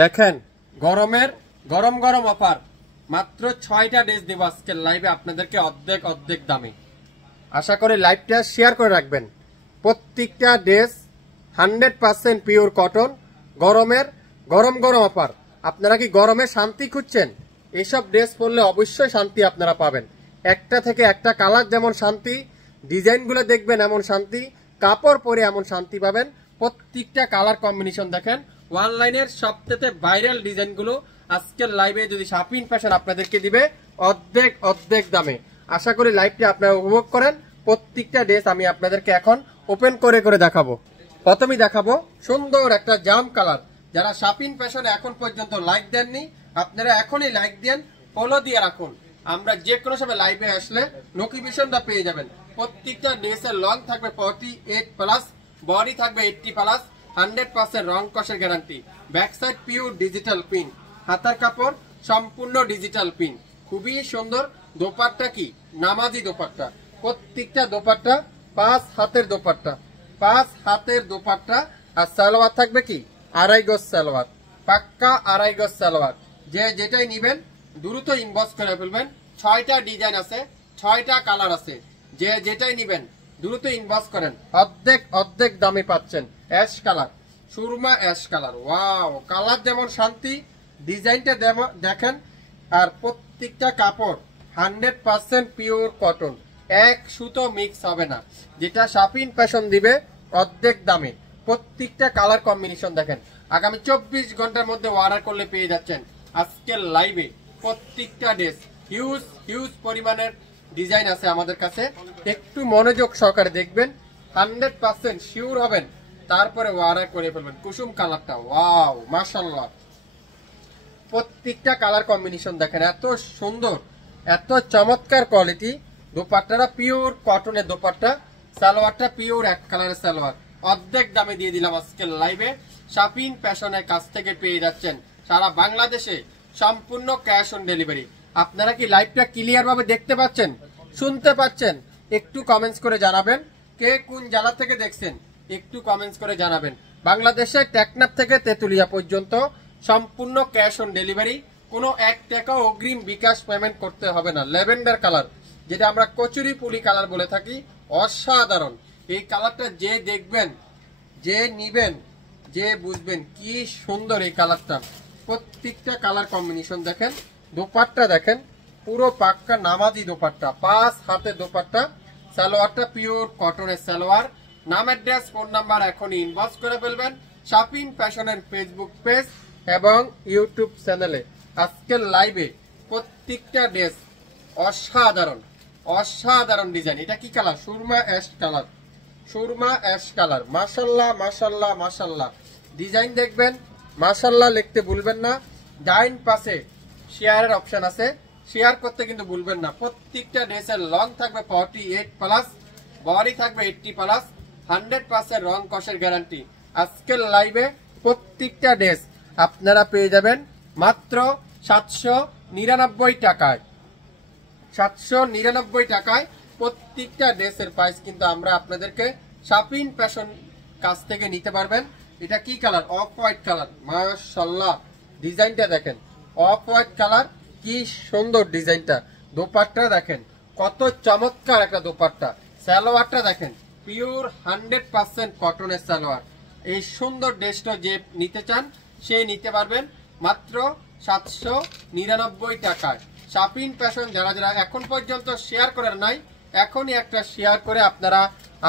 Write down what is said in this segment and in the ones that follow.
দেখেন গরমের গরম গরম অফার, মাত্র 6টা ড্রেস দেব আজকের লাইভে আপনাদেরকে অর্ধেক দামে। আশা করি লাইভটা শেয়ার করে রাখবেন। প্রত্যেকটা ড্রেস 100% পিওর কটন, গরমের গরম গরম অফার। আপনারা কি গরমে শান্তি খুঁজছেন? এইসব ড্রেস পরলে অবশ্যই শান্তি আপনারা পাবেন। একটা থেকে একটা কালার যেমন শান্তি, ডিজাইনগুলো দেখবেন এমন শান্তি, কাপড় পরে এমন শান্তি পাবেন। প্রত্যেকটা কালার কম্বিনেশন দেখেন। অনলাইনের সবথেকে ভাইরাল ডিজাইনগুলো আজকের লাইভে যদি শাপিন ফ্যাশন আপনাদেরকে দিবে অর্ধেক দামে। আশা করি লাইভটি আপনারা উপভোগ করেন। প্রত্যেকটা ড্রেস আমি আপনাদেরকে এখন ওপেন করে দেখাবো। প্রথমেই দেখাবো সুন্দর একটা জাম কালার। যারা শাপিন ফ্যাশনে এখন পর্যন্ত লাইক দেননি, আপনারা এখনই লাইক দেন, ফলো দিয়ে রাখুন। আমরা যে কোনো সময় লাইভে আসলে নোটিফিকেশনটা পেয়ে যাবেন। প্রত্যেকটা ড্রেসের লং থাকবে 48+, বডি থাকবে 80+, 100% রং কষের guarantee. Back side pure digital pin, হাতার কাপড় সম্পূর্ণ ডিজিটাল পিন, খুবই সুন্দর। দোপাট্টা কি নামাজি দোপাট্টা, প্রত্যেকটা দোপাট্টা 5 হাতের দোপাট্টা, 5 হাতের দোপাট্টা। আর সালোয়ার থাকবে কি 2.5 গজ সালোয়ার, পাক্কা 2.5 গজ সালোয়ার। যে যেটাই নিবেন দ্রুত ইনবক্স করে ফেলবেন। 6টা ডিজাইন আছে, 6টা কালার আছে। যে যেটাই নিবেন দ্রুত ইনবক্স করেন। অর্ধেক দামে পাচ্ছেন। Ash colour, Surma ash colour. Wow, colour যেমন শান্তি, ডিজাইনটা দেখেন। আর প্রত্যেকটা কাপড় 100% পিওর কটন, এক সুতো মিক্স হবে না। যেটা শাপিন ফ্যাশন দিবে অর্ধেক দামে। প্রত্যেকটা কালার কম্বিনেশন দেখেন। আগামী 24 ঘন্টার মধ্যে অর্ডার করলে পেয়ে যাচ্ছেন আজকের লাইভে প্রত্যেকটা ড্রেস। হিউজ পরিমাণের ডিজাইন আছে আমাদের কাছে। একটু মনোযোগ সহকারে দেখবেন, 100% শিওর হবেন, তারপরে অর্ডার করে ফেলবেন। কুসুম কালারটা, ওয়াও মাশাআল্লাহ। প্রত্যেকটা কালার কম্বিনেশন দেখেন, এত সুন্দর, এত চমৎকার কোয়ালিটি। দোপাট্টাটা পিওর কটনের দোপাট্টা, সালোয়ারটা পিওর এক কালারের সালোয়ার। অর্ধেক দামে দিয়ে দিলাম আজকের লাইভে। শাপিন ফ্যাশনের কাছ থেকে পেয়ে যাচ্ছেন সারা বাংলাদেশে সম্পূর্ণ ক্যাশ অন ডেলিভারি। আপনারা কি লাইভটা ক্লিয়ার ভাবে দেখতে পাচ্ছেন, শুনতে পাচ্ছেন? একটু কমেন্টস করে জানাবেন। কে কোন জেলা থেকে দেখছেন একটু কমেন্টস করে জানাবেন। বাংলাদেশে টেকনাফ থেকে তেতুলিয়া পর্যন্ত সম্পূর্ণ ক্যাশ অন ডেলিভারি। কোনো 1 টাকাও অগ্রিম বিকাশ পেমেন্ট করতে হবে না। ল্যাভেন্ডার কালার, যেটা আমরা কচুরি পুলি কালার বলে থাকি, অসাধারণ। এই কালারটা যে দেখবেন, যে নিবেন, যে বুঝবেন কি সুন্দর এই কালারটা। প্রত্যেকটা কালার কম্বিনেশন দেখেন। দোপাট্টা দেখেন, পুরো পাক্কা নামাজি দোপাট্টা, 5 হাতের দোপাট্টা। সালোয়ারটা পিওর কটনের সালোয়ার। নাম, অ্যাড্রেস, ফোন নাম্বার এখনই ইনবক্স করে ফেলবেন শাপিন ফ্যাশনের ফেসবুক পেজ এবং ইউটিউব চ্যানেলে। আজকের লাইভে প্রত্যেকটা ড্রেস অসাধারণ ডিজাইন। এটা কি colour? Surma ash colour, Surma ash colour. মাশাআল্লাহ। ডিজাইন দেখবেন, মাশাআল্লাহ লিখতে ভুলবেন না। ডাইন পাশে শেয়ারের অপশন আছে, শেয়ার করতে কিন্তু ভুলবেন না। প্রত্যেকটা ড্রেসের লং থাকবে 48+, বডি থাকবে 80+, 100% রং কষের গ্যারান্টি। আজকের লাইভে প্রত্যেকটা ড্রেস আপনারা পেয়ে যাবেন মাত্র 799 টাকায়। 799 টাকায় প্রত্যেকটা ড্রেসের প্রাইস কিন্তু আমরা আপনাদেরকে শাপিন ফ্যাশন কাছ থেকে নিতে পারবেন। এটা কি কালার? Off white colour. মাশাআল্লাহ, ডিজাইনটা দেখেন, অফ হোয়াইট কালার, কি সুন্দর ডিজাইনটা। দোপাট্টা দেখেন, কত চমৎকার একটা দোপাট্টা। সালোয়ারটা দেখেন, পিওর 100% কটনের সালোয়ার। এই সুন্দর ড্রেসটা যে নিতে চান সে নিতে পারবেন মাত্র 799 টাকায়। শাপিন ফ্যাশন যারা এখন পর্যন্ত শেয়ার করেন নাই, এখনই একটা শেয়ার করে আপনারা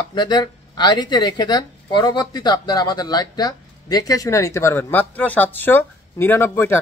আপনাদের আইডিতে রেখে দেন। পরবর্তীতে আপনারা আমাদের লাইভটা দেখে শুনে নিতে পারবেন মাত্র 799 টাকা।